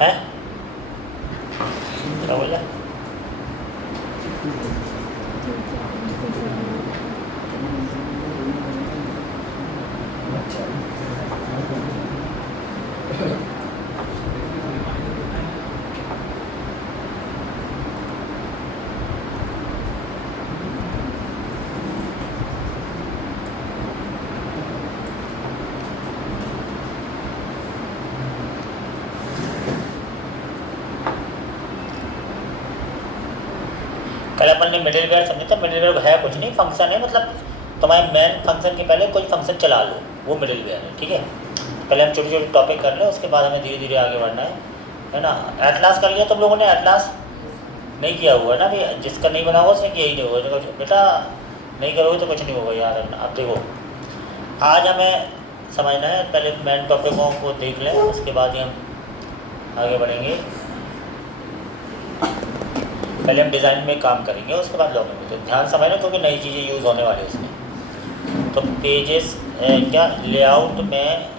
है क्या बोला? कल अपन ने मिडिलवेयर समझा था। मिडिलवेयर है कुछ नहीं, फंक्शन है, मतलब तुम्हारे मेन फंक्शन के पहले कोई फंक्शन चला लो, वो मिडिलवेयर है। ठीक है, पहले हम छोटे छोटे टॉपिक कर लें, उसके बाद हमें धीरे धीरे आगे बढ़ना है ना। एटलास कर लिया तुम लोगों ने? एटलास नहीं किया हुआ ना? भी जिसका नहीं बना हुआ उसने किया ही नहीं होगा बेटा, नहीं करोगे तो कुछ नहीं होगा, याद रखना। अब देखो, आज हमें समझना है, पहले मेन टॉपिकों को देख लें, उसके बाद ही हम आगे बढ़ेंगे। पहले हम डिज़ाइन में काम करेंगे, उसके बाद लॉगिन में। तो ध्यान समझना, क्योंकि नई चीज़ें यूज़ होने वाली है इसमें। तो पेजेस क्या लेआउट में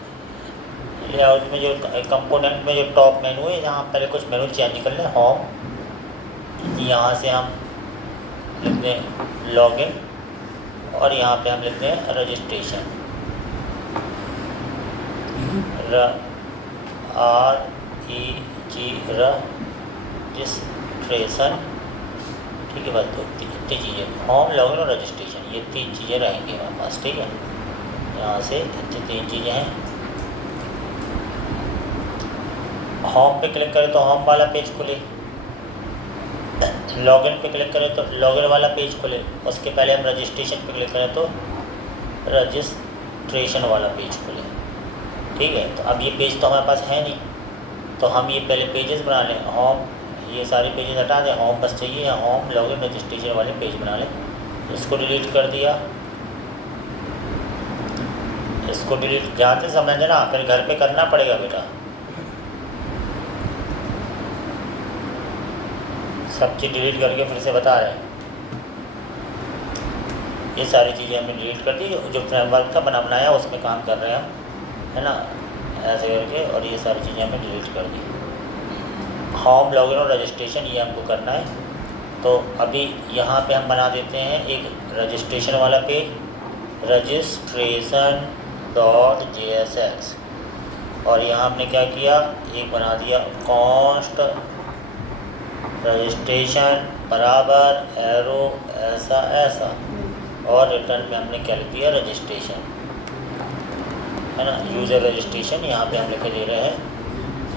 जो कंपोनेंट में जो टॉप मेनू है, यहाँ पहले कुछ मेनू चेंज कर लें। होम, यहाँ से हम लिखते हैं लॉगिन, और यहाँ पे हम लिखते हैं रजिस्ट्रेशन, रजिस्ट्रेशन। ठीक है, बस दो इतनी चीज़ें, होम, लॉगिन और रजिस्ट्रेशन, ये 3 चीज़ें रहेंगी हमारे पास। ठीक है, यहाँ से इतनी 3 चीज़ें हैं। होम पे क्लिक करें तो होम वाला पेज खुले, लॉगिन पे क्लिक करें तो लॉगिन वाला पेज खुले, उसके पहले हम रजिस्ट्रेशन पे क्लिक करें तो रजिस्ट्रेशन वाला पेज खुले। ठीक है, तो अब ये पेज तो हमारे पास है नहीं, तो हम ये पहले पेजेस बना लें। होम, ये सारे पेजेस हटा दें, होम बस चाहिए, होम, लॉगिन, रजिस्ट्रेशन वाले पेज बना लें। इसको डिलीट कर दिया, इसको डिलीट, ध्यान से समझना, फिर घर पे करना पड़ेगा बेटा। सब चीज़ डिलीट करके फिर से बता रहे हैं। ये सारी चीज़ें हमने डिलीट कर दी, जो फ्रेमवर्क था बनाया उसमें काम कर रहे हैं हम, है ना, ऐसे करके। और ये सारी चीज़ें हमने डिलीट कर दी। होम, लॉगिन और रजिस्ट्रेशन ये हमको करना है। तो अभी यहाँ पे हम बना देते हैं एक रजिस्ट्रेशन वाला पेज, registration.jsx। और यहाँ हमने क्या किया, एक बना दिया कॉन्स्ट रजिस्ट्रेशन बराबर एरो ऐसा ऐसा, और रिटर्न में हमने क्या लिख दिया, रजिस्ट्रेशन, है ना, यूज़र रजिस्ट्रेशन। यहाँ पे हम लिख दे रहे हैं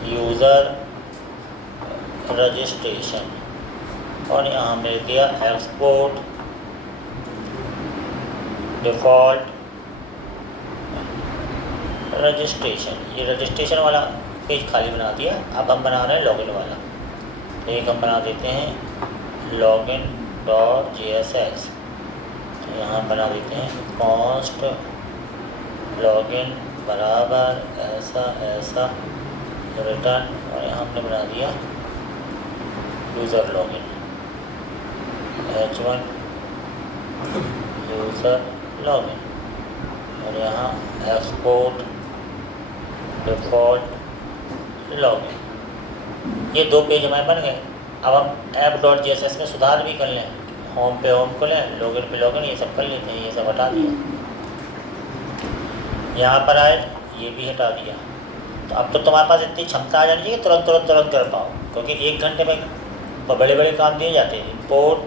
यूज़र रजिस्ट्रेशन, और यहाँ हमने लिख दिया एक्सपोर्ट डिफ़ॉल्ट रजिस्ट्रेशन। ये रजिस्ट्रेशन वाला पेज खाली बना दिया। अब हम बना रहे हैं लॉगिन वाला। एक हम बना देते हैं login.jsx, तो यहाँ बना देते हैं कॉन्स्ट लॉगिन बराबर ऐसा ऐसा रिटर्न, और यहाँ हमने बना दिया user login, h1 user login, और यहाँ एक्सपोर्ट डिफ़ॉल्ट लॉगिन। ये 2 पेज हमारे बन गए। अब हम app.js में सुधार भी कर लें, होम पे होम को लें, लॉगिन पे लॉगिन, ये सब कर लेते हैं। ये सब हटा दिया, यहाँ पर आए ये भी हटा दिया। तो अब तो तुम्हारे पास इतनी क्षमता आ जानी चाहिए तुरंत कर पाओ, क्योंकि 1 घंटे में बड़े बड़े काम दिए जाते हैं। इंपोर्ट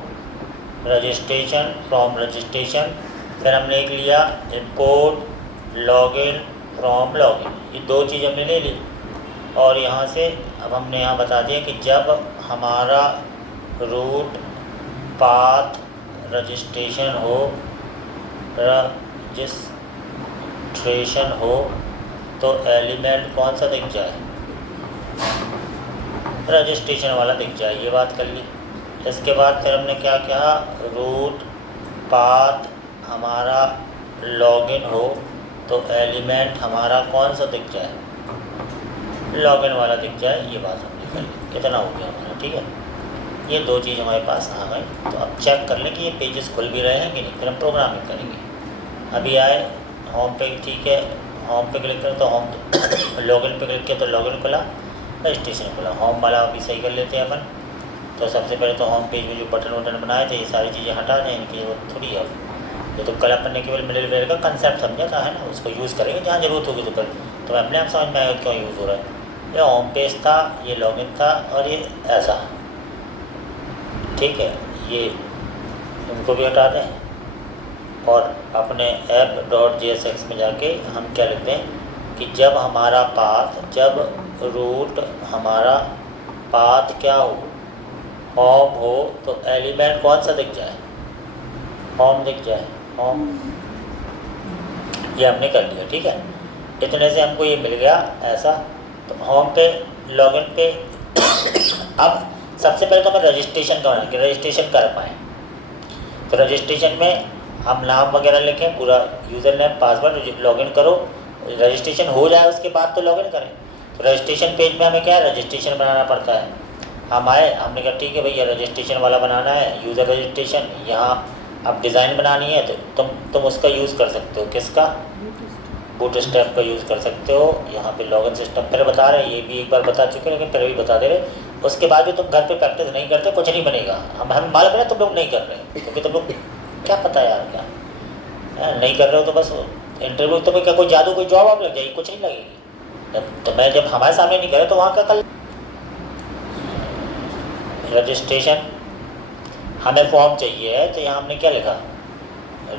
रजिस्ट्रेशन फ्रॉम रजिस्ट्रेशन, फिर हमने एक लिया इंपोर्ट लॉगिन फ्रॉम लॉगिन, ये 2 चीज़ हमने ले ली। और यहाँ से अब हमने यहाँ बता दिया कि जब हमारा रूट पाथ रजिस्ट्रेशन हो, तो एलिमेंट कौन सा दिख जाए, रजिस्ट्रेशन वाला दिख जाए। ये बात कर ली। इसके बाद फिर हमने क्या कहा, रूट पाथ हमारा लॉगिन हो तो एलिमेंट हमारा कौन सा दिख जाए, लॉगिन वाला दिख जाए। ये बात हमने कर ली, इतना हो गया हमारा। ठीक है, ये 2 चीज़ हमारे पास आ गई। तो अब चेक कर लें कि ये पेजेस खुल भी रहे हैं कि नहीं, फिर हम प्रोग्रामिंग करेंगे। अभी आए होम पे, ठीक है, होम पे क्लिक करें तो होम, लॉगिन पे क्लिक किया तो लॉगिन खुला, रजिस्ट्रेशन खोला। होम वाला भी सही कर लेते हैं अपन। तो सबसे पहले तो होम पेज में जो बटन वटन बनाए थे ये सारी चीज़ें हटा दें, इनकी जरूरत थोड़ी है। ये तो कल अपन ने केवल मिडिलवेयर का कंसेप्ट समझा था, है ना, उसको यूज़ करेंगे जहाँ ज़रूरत होगी। तो कल तो अपने आप समझ में आएगा क्यों यूज़ हो रहा है। ये होम पेज था, ये लॉगिन था, और ये ऐसा, ठीक है। ये इनको भी हटा दें और अपने app.jsx में जाके हम क्या लिखते हैं कि जब हमारा पाथ, जब रूट हमारा पाथ क्या हो, होम हो, तो एलिमेंट कौन सा दिख जाए, होम दिख जाए, होम। ये हमने कर लिया, ठीक है। इतने से हमको ये मिल गया ऐसा। तो होम पे, लॉगिन पे अब सबसे पहले तो मैं रजिस्ट्रेशन करना कि रजिस्ट्रेशन कर पाएँ। तो रजिस्ट्रेशन में हम नाम वगैरह लिखें, पूरा यूज़र नेम पासवर्ड, लॉगिन करो, रजिस्ट्रेशन हो जाए उसके बाद तो लॉगिन करें। तो रजिस्ट्रेशन पेज में हमें क्या है, रजिस्ट्रेशन बनाना पड़ता है। हम आए, हमने कहा ठीक है भैया रजिस्ट्रेशन वाला बनाना है, यूज़र रजिस्ट्रेशन। यहाँ अब डिज़ाइन बनानी है तो तुम उसका यूज़ कर सकते हो, किसका, बूटस्ट्रैप का यूज़ कर सकते हो। यहाँ पे लॉगिन सिस्टम फिर बता रहे हैं, ये भी एक बार बता चुके हैं लेकिन फिर भी बता दे रहे। उसके बाद भी तुम घर पे प्रैक्टिस नहीं करते कुछ नहीं बनेगा। हमें मालूम है तुम लोग नहीं कर रहे, क्योंकि तुम लोग क्या पता यार क्या नहीं कर रहे हो। तो बस इंटरव्यू तो क्या कोई जादू कोई जॉब आप लग जाएगी, कुछ नहीं लगेगी। तो मैं जब हमारे सामने नहीं करे तो वहाँ का कल रजिस्ट्रेशन हमें फॉर्म चाहिए है। तो यहाँ हमने क्या लिखा,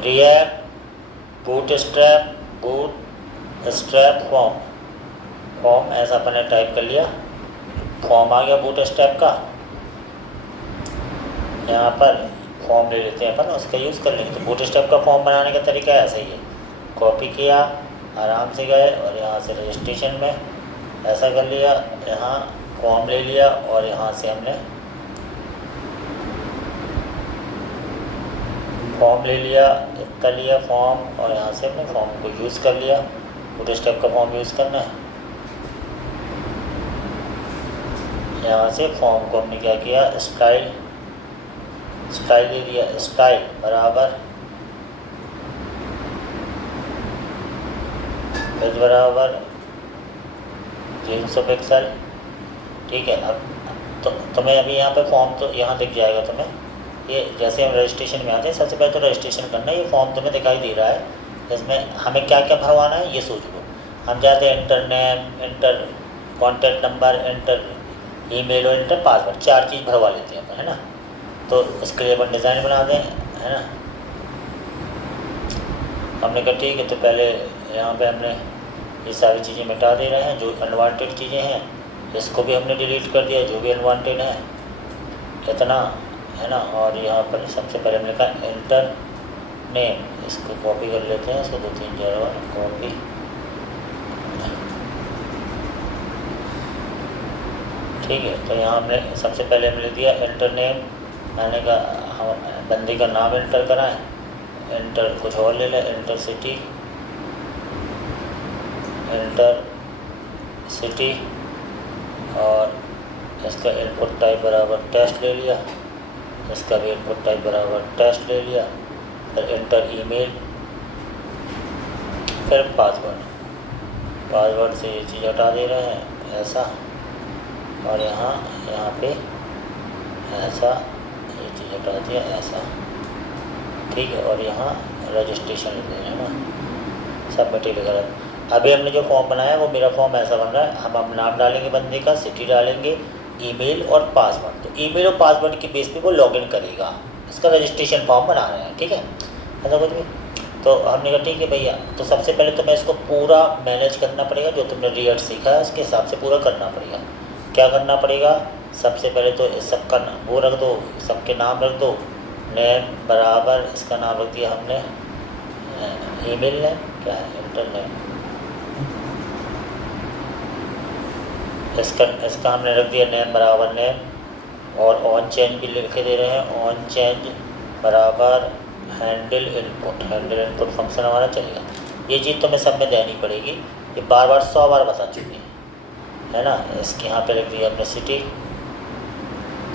रिएक्ट बूटस्ट्रैप फॉर्म ऐसा अपन ने टाइप कर लिया। फॉर्म आ गया बूटस्ट्रैप का। यहाँ पर फॉर्म ले लेते हैं अपन, उसका यूज़ कर लेंगे। तो बूटस्ट्रैप का फॉर्म बनाने का तरीका ऐसा ही है, कॉपी किया, आराम से गए और यहाँ से रजिस्ट्रेशन में ऐसा कर लिया, यहाँ फॉर्म ले लिया और यहाँ से हमने फॉर्म ले लिया, इतना लिया फॉर्म, और यहाँ से हमने फॉर्म को यूज़ कर लिया। बूटस्ट्रैप का फॉर्म यूज़ करना है। यहाँ से फॉर्म को हमने क्या किया, स्टाइल दे दिया, स्टाइल बराबर पेज बराबर 300 पिक्सल, ठीक है। अब तो तुम्हें अभी यहाँ पे फॉर्म तो यहाँ दिख जाएगा तुम्हें। ये जैसे हम रजिस्ट्रेशन में आते हैं सबसे पहले तो रजिस्ट्रेशन करना है। ये फॉर्म तुम्हें दिखाई दे रहा है, इसमें हमें क्या क्या भरवाना है ये सोच लो। हम जाते हैं inter name, inter contact number, inter email और इंटर पासवर्ड, 4 चीज़ भरवा लेते हैं अपन, है ना। तो उसके लिए अपन डिज़ाइन बना दें, है ना। हमने कहा ठीक है, तो पहले यहाँ पे हमने ये सारी चीज़ें मिटा दे रहे हैं जो अनवांटेड चीज़ें हैं, इसको भी हमने डिलीट कर दिया जो भी अनवांटेड है, इतना, है ना। और यहाँ पर सबसे पहले हमने कहा इंटर नेम, इसको कॉपी कर लेते हैं, इसको 2-3 जगह कॉपी, ठीक है। तो यहाँ हमने सबसे पहले हमने दिया इंटर नेम, मैंने कहा बंदी का नाम इंटर कराएं, इंटर कुछ और ले लें, इंटर सिटी और इसका इनपुट टाइप बराबर टेस्ट ले लिया, इसका भी इनपुट टाइप बराबर टेस्ट ले लिया। फिर इंटर ईमेल, फिर पासवर्ड से ये चीज़ हटा दे रहे हैं ऐसा, और यहाँ पे ऐसा ये चीज़ हटा दिया ऐसा, ठीक है। और यहाँ रजिस्ट्रेशन लिख देना है ना, सबमिट लिखा। अभी हमने जो फॉर्म बनाया है वो मेरा फॉर्म ऐसा बन रहा है। हम नाम डालेंगे बंदे का, सिटी डालेंगे, ईमेल और पासवर्ड। तो ईमेल और पासवर्ड के बेस पे वो लॉगिन करेगा, इसका रजिस्ट्रेशन फॉर्म बना रहे हैं, ठीक है, ऐसा कुछ भी। तो हमने कहा ठीक है भैया, तो सबसे पहले तो मैं इसको पूरा मैनेज करना पड़ेगा, जो तुमने रिएक्ट सीखा है उसके हिसाब से पूरा करना पड़ेगा। क्या करना पड़ेगा, सबसे पहले तो सबका वो रख दो, सबके नाम रख दो, नेम बराबर इसका नाम रख दिया हमने ईमेल नेम, क्या है इंटर नेम, इसका हमने रख दिया नेम बराबर नेम, और ऑन चेंज भी लिख के दे रहे हैं, ऑन चेंज बराबर हैंडल इनपुट फंक्शन हमारा चलेगा। ये चीज़ तो मैं सब में देनी पड़ेगी, ये बार बार 100 बार बता चुके हैं, है ना। इसके यहाँ पे लिख दिया हमने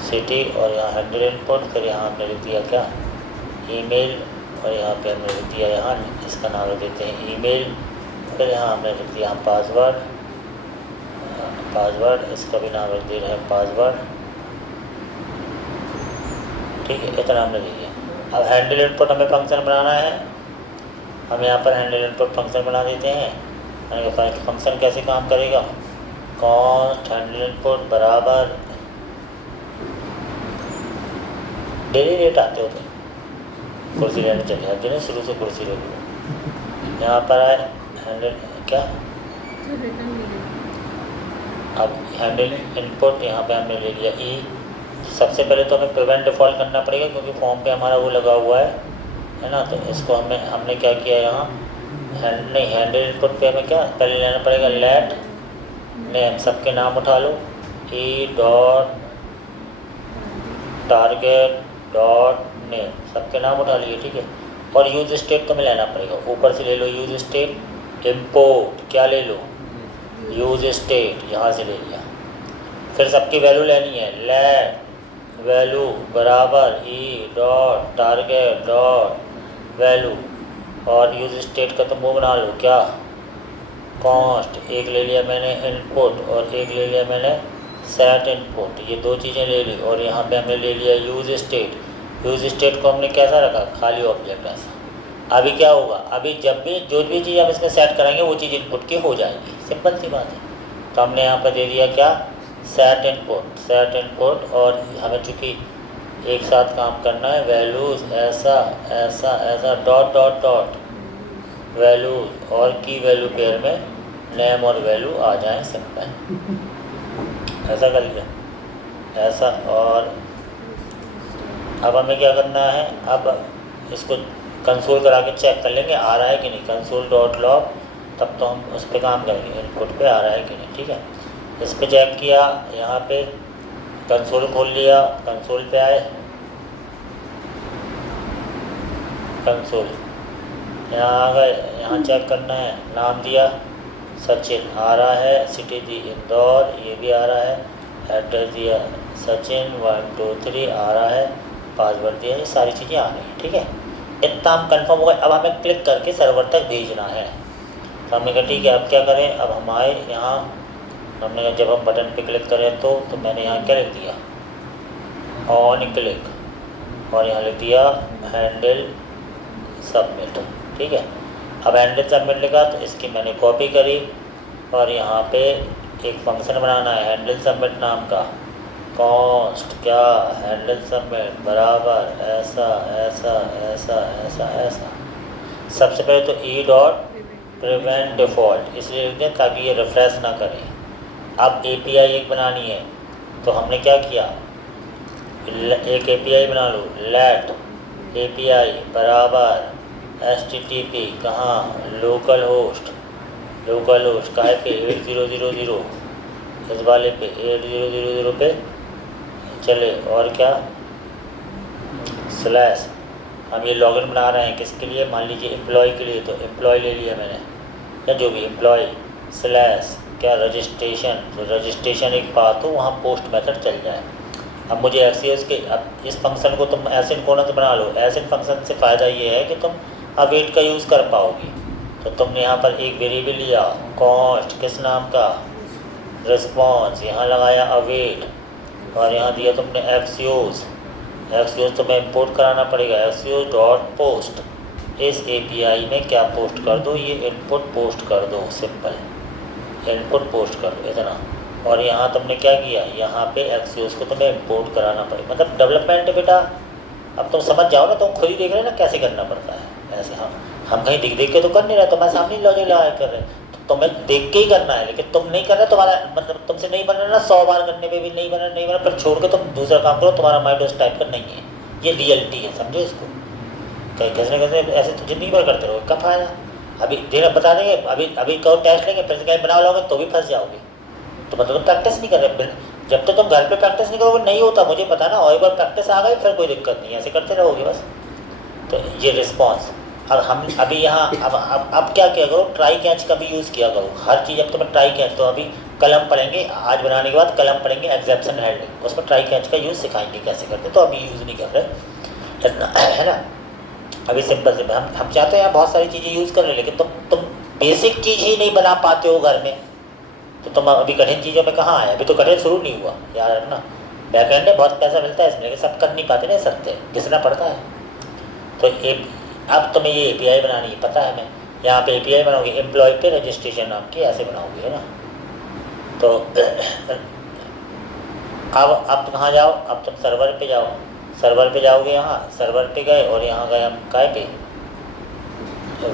सिटी और यहाँ हैंडल इनपुट, फिर यहाँ हमने लिख दिया क्या ईमेल, और यहाँ पे हमने लिख दिया यहाँ इसका नाम रख देते हैं ईमेल, फिर यहाँ हमने लिख दिया हम पासवर्ड, पासवर्ड, इसका भी नाम रख दे रहे हैं पासवर्ड, ठीक है, इतना हमने दे दिया। अब हैंडल इनपुट हमें फंक्शन बनाना है, हम यहाँ पर हैंडल इनपुट फंक्शन बना देते हैं। फंक्शन कैसे काम करेगा, कॉन्स्ट हैंडल इनपुट बराबर डेली रेट आते होते, कुर्सी लेने चले जाते हैं, शुरू से कुर्सी ले लो। यहाँ पर आए हैंडल क्या, अब हैंडल इनपुट यहाँ पे हमने ले लिया ई। सबसे पहले तो हमें प्रिवेंट डिफ़ॉल्ट करना पड़ेगा क्योंकि फॉर्म पे हमारा वो लगा हुआ है ना। तो इसको हमने क्या किया यहाँ हैंडल इनपुट पे हमें क्या पहले लेना पड़ेगा लेट नेम, सबके नाम उठा लो, e dot target dot name, सबके नाम उठा लिए, ठीक है। और यूज स्टेट तो हमें लेना पड़ेगा, ऊपर से ले लो यूज स्टेट, इम्पोर्ट क्या ले लो यूज स्टेट, यहाँ से ले लिया। फिर सबकी वैल्यू लेनी है, लेट वैल्यू बराबर ई डॉट टारगेट डॉट वैल्यू, और यूज स्टेट का तुम वो बना लो क्या कॉन्स्ट, एक ले लिया मैंने इनपुट और एक ले लिया मैंने सेट इनपुट, ये दो चीज़ें ले ली। और यहाँ पे हमने ले लिया यूज स्टेट। यूज स्टेट को हमने कैसा रखा, खाली ऑब्जेक्ट ऐसा। अभी क्या होगा, अभी जब भी जो भी चीज़ हम इसमें सेट कराएंगे वो चीज़ इनपुट की हो जाएगी, सिंपल सी बात है। तो हमने यहाँ पर दे दिया क्या सेट इनपुट, और हमें चूँकि एक साथ काम करना है, वैल्यूज़ ऐसा ऐसा ऐसा डॉट डॉट डॉट वैल्यूज़ और की वैल्यू पेयर में नेम और वैल्यू आ जाए, सिंपल ऐसा कर लिया ऐसा। और अब हमें क्या करना है, अब इसको कंसोल करा के चेक कर लेंगे आ रहा है कि नहीं, कंसोल डॉट लॉग, तब तो हम उस पर काम करेंगे इनपुट पे आ रहा है कि नहीं, ठीक है। इस पर चेक किया, यहाँ पे कंसोल खोल लिया, कंसोल पे आए, कंसोल यहाँ आ गए, यहाँ चेक करना है, नाम दिया सचिन आ रहा है, सिटी दी इंदौर ये भी आ रहा है, एड्रेस दिया सचिन 1 2 3 आ रहा है, पासवर्ड दिया, ये सारी चीज़ें आ गई, ठीक है। इतना हम कंफर्म हो गए। अब हमें क्लिक करके सर्वर तक भेजना है। तो हमने कहा ठीक है, अब क्या करें, अब हम आए यहाँ, हमने कहा जब हम बटन पे क्लिक करें तो मैंने यहाँ क्या लिख दिया ऑन क्लिक, और यहाँ लिख दिया हैंडल सबमिट, ठीक है। अब हैंडल सबमिट लिखा तो इसकी मैंने कॉपी करी, और यहाँ पे एक फंक्शन बनाना है हैंडल सबमिट नाम का, कॉन्स्ट क्या हैंडल सबमिट बराबर ऐसा ऐसा ऐसा ऐसा ऐसा। सबसे पहले तो ई डॉट प्रिवेंट डिफ़ॉल्ट इसलिए लिख दें ताकि ये रिफ्रेश ना करें। अब एपीआई एक बनानी है, तो हमने क्या किया, एक एपीआई बना लो, लेट एपीआई बराबर HTTP कहाँ लोकल होस्ट कहाँ पे 8000 इस वाले पे 8000 पे चले, और क्या स्लैश, हम ये लॉगिन बना रहे हैं किसके लिए, मान लीजिए एम्प्लॉय के लिए, तो एम्प्लॉय ले लिया मैंने या जो भी एम्प्लॉय स्लैश क्या रजिस्ट्रेशन, तो रजिस्ट्रेशन एक बात हो वहाँ पोस्ट मेथड चल जाए। अब मुझे एक्सीएस के, अब इस फंक्शन को तुम ऐसे कोना बना लो, ऐसे फंक्शन से फ़ायदा ये है कि तुम अवेट का यूज़ कर पाओगे। तो तुमने यहाँ पर एक वेरिएबल लिया कॉन्स्ट किस नाम का रिस्पॉन्स, यहाँ लगाया अवेट, और यहाँ दिया तुमने एक्सयूज़ तुम्हें इंपोर्ट कराना पड़ेगा, एक्सयूज़ डॉट पोस्ट, इस एपीआई में क्या पोस्ट कर दो, ये इनपुट पोस्ट कर दो, सिंपल इनपुट पोस्ट कर दो इतना। और यहाँ तुमने क्या किया, यहाँ पे एक्सयूज़ को तुम्हें इंपोर्ट कराना पड़ेगा, मतलब डेवलपमेंट है बेटा। अब तुम समझ जाओ ना, तुम खुद ही देख रहे हो ना कैसे करना पड़ता है। ऐसे हम कहीं देख के तो कर नहीं रहे, तुम्हारे सामने लॉजिक लगा कर रहे, तो तुम्हें देख के ही करना है, लेकिन तुम नहीं कर रहे, तुम्हारा मतलब तुमसे नहीं बन रहा ना, 100 बार करने पे भी नहीं बना, फिर छोड़ के तुम दूसरा काम करो, तुम्हारा माइंड उस टाइप पर नहीं है, ये रियलिटी है, समझो इसको। कैसे न कैसे ऐसे तो जिंदगी भर करते रहो, क्या फ़ायदा। अभी देना बता देंगे, अभी कहो टेस्ट लेंगे, फिर कहीं बना लोगे तो भी फंस जाओगे। तो मतलब तुम प्रैक्टिस नहीं कर रहे, जब तक तुम घर पे प्रैक्टिस नहीं करोगे नहीं होता, मुझे पता ना, और एक बार प्रैक्टिस आ गई फिर कोई दिक्कत नहीं, ऐसे करते रहोगे बस। तो ये रिस्पॉन्स, अब हम अभी यहाँ अब क्या किया करो, ट्राई कैच का भी यूज़ किया करो हर चीज़। अब तुम्हें ट्राई कैच, तो अभी कलम पढ़ेंगे आज बनाने के बाद, कलम पढ़ेंगे एक्सेप्शन हैंडलिंग, उसमें ट्राई कैच का यूज़ सिखाएंगे कैसे करते, तो अभी यूज़ नहीं कर रहे इतना, है ना। अभी सिंपल से हम चाहते हैं बहुत सारी चीज़ें यूज़ कर रहे हैं, लेकिन तुम बेसिक चीज़ ही नहीं बना पाते हो घर में, तो तुम अभी कठिन चीज़ों में कहाँ आए, अभी तो कठिन शुरू नहीं हुआ, याद रखना। बैकएंड में बहुत पैसा मिलता है इसमें, लेकिन सब कर नहीं पाते ना, सकते घिसना पड़ता है। तो अब तुम्हें ये API बनानी है, पता है। मैं यहाँ पे API बनाओगे, एम्प्लॉय पे रजिस्ट्रेशन नाम की ऐसे बनाओगे, है ना। तो अब तुम कहाँ जाओ, अब तुम सर्वर पे जाओ, सर्वर पे जाओगे, यहाँ सर्वर पे गए और यहाँ गए हम काय पे,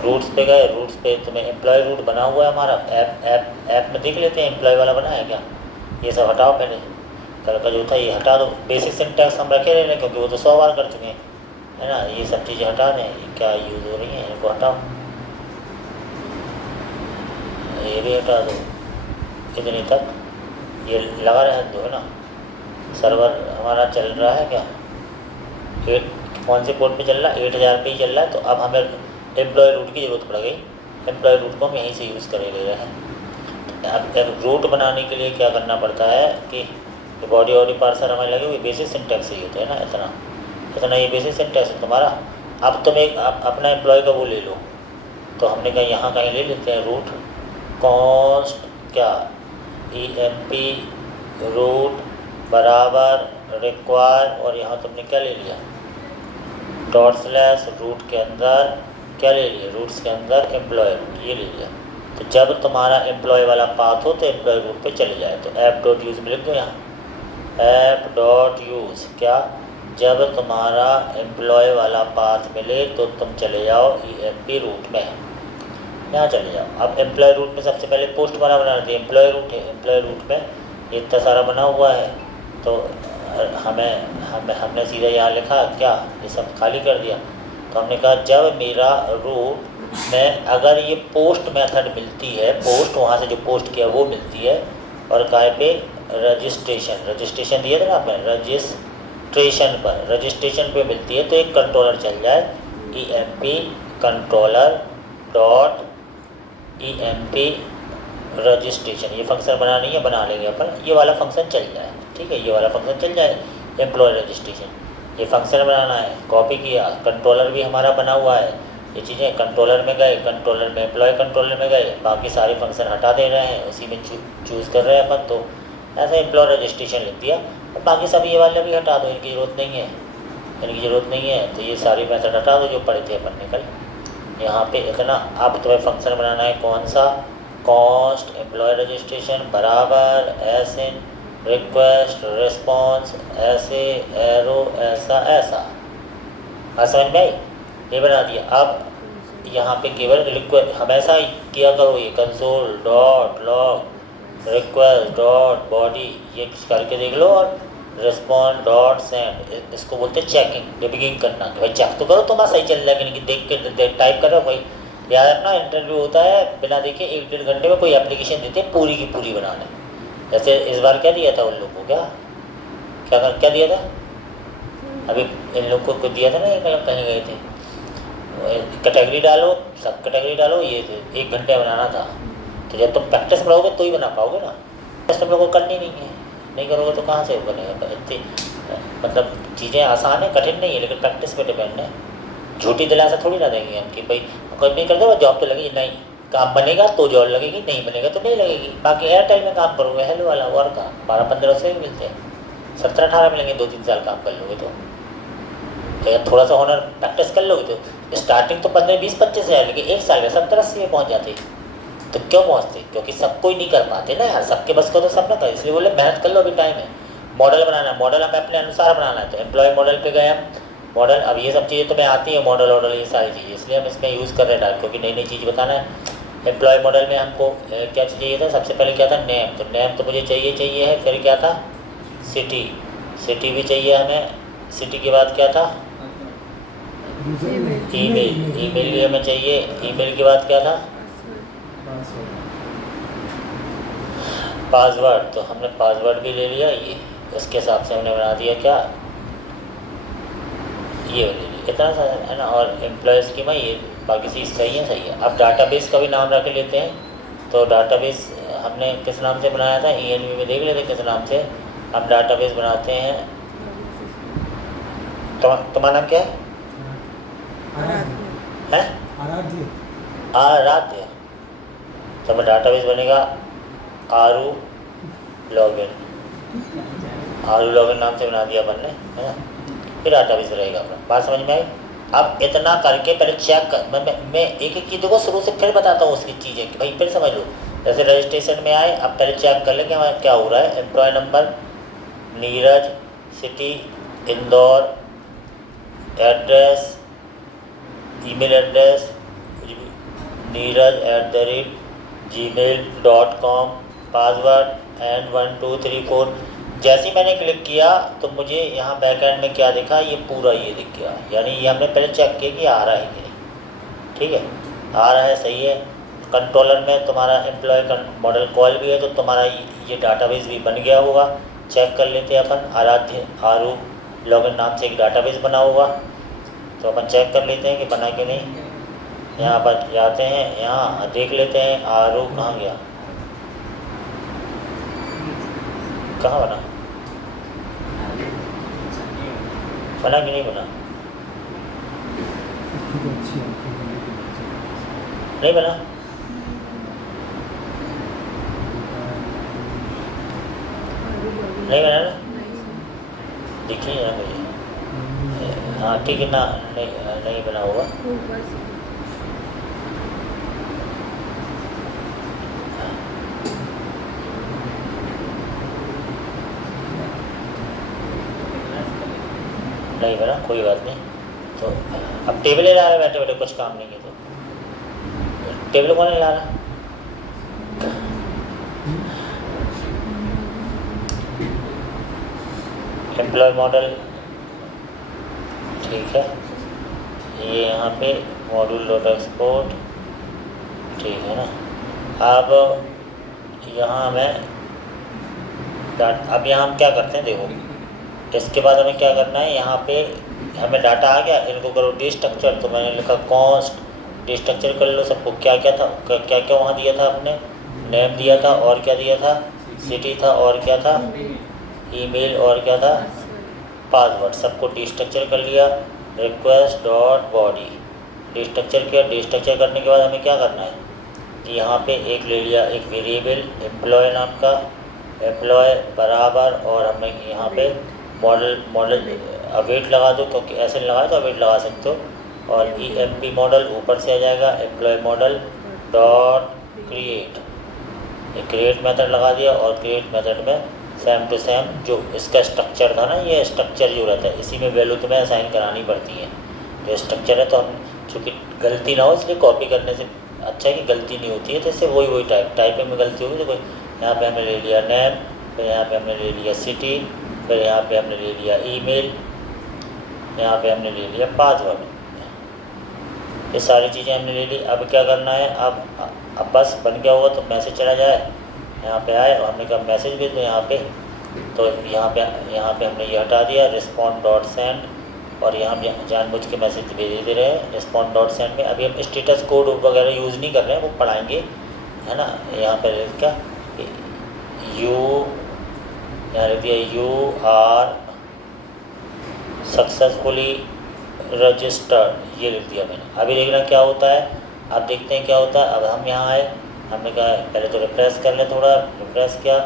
रूट्स पे गए। रूट्स पे तुम्हें एम्प्लॉय रूट बना हुआ है हमारा, ऐप में देख लेते हैं एम्प्लॉय वाला बना है क्या। ये सब हटाओ पहले, कल का जो था ये हटा दो। बेसिक सिंटैक्स हम रखे रहने, क्योंकि वो तो 100 बार कर चुके हैं, है ना। ये सब चीज़ें हटा दें, ये क्या यूज़ हो रही हैं इनको हटाओ, ये भी हटा दो, इतनी तक ये लगा रहे दो, है ना। सर्वर हमारा चल रहा है क्या, 8 कौन से पोर्ट पे चल रहा है, 8000 पे ही चल रहा है। तो अब हमें एम्प्लॉय रूट की ज़रूरत पड़ गई, एम्प्लॉय रूट को हम यहीं से यूज़ करे ले रहे हैं। अब रूट बनाने के लिए क्या करना पड़ता है कि बॉडी ऑडी पार्सर हमें लगे हुए बेसिक सिंटैक्स ही होते हैं ना, इतना ये बेसिक सिंटैक्स है तुम्हारा। अब तुम एक अपना एम्प्लॉय का वो ले लो, तो हमने कहा यहाँ कहीं ले लेते हैं, रूट कॉन्स्ट क्या EMP रूट बराबर रिक्वायर, और यहाँ तुमने क्या ले लिया, ./ रूट के अंदर क्या ले लिया, रूट्स के अंदर एम्प्लॉय रूट ये ले लिया। तो जब तुम्हारा एम्प्लॉय वाला पाथ हो तो एम्प्लॉय रूट पे चले जाए, तो app.use में लिख दो यहाँ, app.use क्या, जब तुम्हारा एम्प्लॉय वाला पाथ मिले तो तुम चले जाओ EMP रूट में, यहाँ चले जाओ। अब एम्प्लॉय रूट में सबसे पहले पोस्ट बना दें, एम्प्लॉय रूट है, एम्प्लॉय रूट में ये इतना सारा बना हुआ है। तो हमने सीधा यहाँ लिखा क्या, ये सब खाली कर दिया। तो हमने कहा जब मेरा रूट में अगर ये पोस्ट मेथड मिलती है, पोस्ट वहाँ से जो पोस्ट किया वो मिलती है, और काय पे रजिस्ट्रेशन दिया था ना आपने, रजिस्ट्रेशन पे मिलती है, तो एक कंट्रोलर चल जाए EMP controller dot EMP registration. ये फंक्शन बनानी है, बना लेंगे अपन, ये वाला फंक्शन चल जाए, ठीक है, ये वाला फंक्शन चल जाए एम्प्लॉय रजिस्ट्रेशन, ये फंक्शन बनाना है। कॉपी किया, कंट्रोलर भी हमारा बना हुआ है, ये चीज़ें कंट्रोलर में गए, कंट्रोलर में एम्प्लॉय कंट्रोलर में गए, बाकी सारे फंक्शन हटा दे रहे हैं, उसी में चूज़ कर रहे हैं अपन। तो ऐसा एम्प्लॉय रजिस्ट्रेशन लिख दिया, और बाकी सब ये वाले भी हटा दो, इनकी ज़रूरत नहीं है, इनकी ज़रूरत नहीं है। तो ये सारी मेथड हटा दो जो पड़े थे अपन ने कल यहाँ पे इतना। अब तुम्हें फंक्शन बनाना है कौन सा, कॉस्ट एम्प्लॉय रजिस्ट्रेशन बराबर एसिन रिक्वेस्ट रिस्पॉन्स ऐसे एरो ऐसा ऐसा, समझ में आई, ये बना दिया। अब यहाँ पे केवल रिक्वेस्ट हमेशा ही किया करो, ये console dot log request dot body ये करके देख लो, और रिस्पॉन्ड डॉट सेंड, इसको बोलते हैं चेकिंग, डिबगिंग करना, कि भाई चेक तो करो तुम्हारा सही चल रहा है कि नहीं, देख के टाइप कर रहे हो भाई। याद रखना इंटरव्यू होता है, बिना देखे 1-1.5 घंटे में कोई एप्लीकेशन देते हैं पूरी की पूरी बनाने। जैसे इस बार क्या दिया था उन लोगों को, क्या दिया था, अभी इन लोगों को दिया था ना, एक कहीं गए थे, कैटेगरी डालो, सब कैटेगरी डालो, ये 1 घंटे बनाना था। तो जब तुम प्रैक्टिस करोगे तो ही बना पाओगे ना, बस तुम लोगों को करनी नहीं है, नहीं करोगे तो कहाँ से बनेगा। इतनी मतलब चीज़ें आसान है, कठिन नहीं है, लेकिन प्रैक्टिस पे डिपेंड है। झूठी दिलासा थोड़ी ना देंगे हम कि भाई कुछ नहीं करते वो जॉब तो लगेगी, नहीं, काम बनेगा तो जॉब लगेगी, नहीं बनेगा तो नहीं लगेगी। बाकी एयरटेल में काम करोगे हेलो वाला, और का 12-15 से भी मिलते हैं, 17-18 मिलेंगे, 2-3 साल काम कर लोगे तो यार थोड़ा सा होनर प्रैक्टिस कर लोगे तो स्टार्टिंग तो 15-20-25 हज़ार, लेकिन 1 साल में 70-80 में पहुँच जाते। तो क्यों पहुँचते, क्योंकि सब कोई नहीं कर पाते ना यार, सबके बस को तो सब ना कर, इसलिए बोले मेहनत कर लो, अभी टाइम है। मॉडल बनाना है, मॉडल हमें अपने अनुसार बनाना है, तो एम्प्लॉय मॉडल पे गए हम, मॉडल। अब ये सब चीज़ें तुम्हें आती है, मॉडल वॉडल ये सारी चीज़ें, इसलिए हम इसमें यूज़ कर रहे हैं, क्योंकि नई नई चीज़ बताना है। एम्प्लॉय मॉडल में हमको क्या चाहिए था, सबसे पहले क्या था, नेम। तो नेम तो मुझे चाहिए है, फिर क्या था, सिटी भी चाहिए हमें, सिटी के बाद क्या था, ईमेल भी हमें चाहिए, ईमेल के बाद क्या था, पासवर्ड। तो हमने पासवर्ड भी ले लिया, ये उसके हिसाब से हमने बना दिया क्या, ये ले लिया, इतना सा है ना। और एम्प्लॉय स्कीमा ये बाकी चीज़ सही है। अब डाटाबेस का भी नाम रख लेते हैं। तो डाटाबेस हमने किस नाम से बनाया था, ENV में देख लेते हैं किस नाम से हम डाटाबेस बनाते हैं। तुम्हारा नाम क्या है, आराध्य। तो हमें डाटाबेस बनेगा आरू लॉगिन, आरू लॉगिन नाम से बना दिया अपन ने, है ना। फिर डाटाबेस रहेगा अपना। बात समझ में आई? अब इतना करके पहले चेक कर, मैं एक एक चीज़ों को शुरू से फिर बताता हूँ उसकी चीज़ें कि भाई फिर समझ लो। जैसे रजिस्ट्रेशन में आए, अब पहले चेक कर ले कि हमारा क्या हो रहा है। Employee number Neeraj, city Indore, address email address neeraj@gmail.com, password and 1 2 3 4। जैसे ही मैंने क्लिक किया तो मुझे यहाँ बैकएंड में क्या दिखा, ये पूरा ये दिख गया। यानी ये हमने पहले चेक किया कि आ रहा है कि नहीं। ठीक है, आ रहा है, सही है। कंट्रोलर में तुम्हारा एम्प्लॉय मॉडल कॉल भी है, तो तुम्हारा ये डाटाबेस भी बन गया होगा। चेक कर लेते हैं अपन। आराध्य आरू लॉगिन नाम से एक डाटाबेस बना होगा, तो अपन चेक कर लेते हैं कि बना कि नहीं। यहाँ पर जाते हैं, यहाँ देख लेते हैं आरू कहाँ गया, कहाँ बना, बना कि नहीं बना, नहीं बना। नहीं बना ना, देखिए ना मुझे। हाँ ठीक है ना, नहीं बना होगा। नहीं बना, कोई बात नहीं। तो अब टेबल ला रहा है बैठे बैठे, कुछ काम नहीं है तो टेबल कौन ला रहा। एम्प्लॉय मॉडल, ठीक है। ये यहाँ पे मॉड्यूल डॉट एक्सपोर्ट, ठीक है ना। अब यहाँ मैं अब यहाँ हम क्या करते हैं, देखो इसके बाद हमें क्या करना है। यहाँ पे हमें डाटा आ गया, इनको करो डिस्ट्रक्चर। तो मैंने लिखा कॉस्ट, डिस्ट्रक्चर कर लो सबको। क्या क्या था, क्या क्या वहाँ दिया था आपने, नेम दिया था, और क्या दिया था, सिटी था, और क्या था, ईमेल, और क्या था, पासवर्ड। सबको डिस्ट्रक्चर कर लिया। रिक्वेस्ट डॉट बॉडी डिस्ट्रक्चर किया। डिस्ट्रक्चर करने के बाद हमें क्या करना है कि यहाँ पे एक ले लिया, एक वेरिएबल एम्प्लॉय नाम का, एम्प्लॉय बराबर, और हमने यहाँ पे मॉडल अवेट लगा दो, क्योंकि ऐसे लगाए तो अवेट लगा सकते हो। और EMP मॉडल ऊपर से आ जाएगा, employee model dot create, create method लगा दिया। और क्रिएट मेथड में सेम टू सेम जो इसका स्ट्रक्चर था ना, ये स्ट्रक्चर जो रहता है इसी में वैल्यू तुम्हें असाइन करानी पड़ती है। जो स्ट्रक्चर है, तो हम चूँकि गलती ना हो इसलिए कॉपी करने से अच्छा है कि गलती नहीं होती है। तो इससे वही टाइपिंग में गलती होगी तो कोई। यहाँ पे हमने ले लिया नेम, फिर यहाँ पे हमने ले लिया सिटी, फिर यहाँ पे हमने ले लिया ईमेल, यहाँ पे हमने ले लिया पासवर्ड। ये सारी चीज़ें हमने ले ली। अब क्या करना है, अब बस बन गया होगा तो मैसेज चला जाए। यहाँ पे आए और हमने कहा मैसेज भेज दो यहाँ पे। तो यहाँ पे हमने ये हटा दिया रिस्पॉन्ड डॉट सेंड, और यहाँ पे जानबूझ के मैसेज भेज दे रहे हैं रिस्पॉन्ड डॉट सेंड में। अभी हम स्टेटस कोड वगैरह यूज़ नहीं कर रहे हैं, वो पढ़ाएंगे, है ना। यहाँ पर क्या यहाँ लिख दिया UR सक्सेसफुली रजिस्टर्ड, ये लिख दिया मैंने। अभी देखना क्या होता है, अब देखते हैं क्या होता है। अब हम यहाँ आए, हमने कहा पहले तो रिफ्रेश कर लें, थोड़ा रिफ्रेश किया,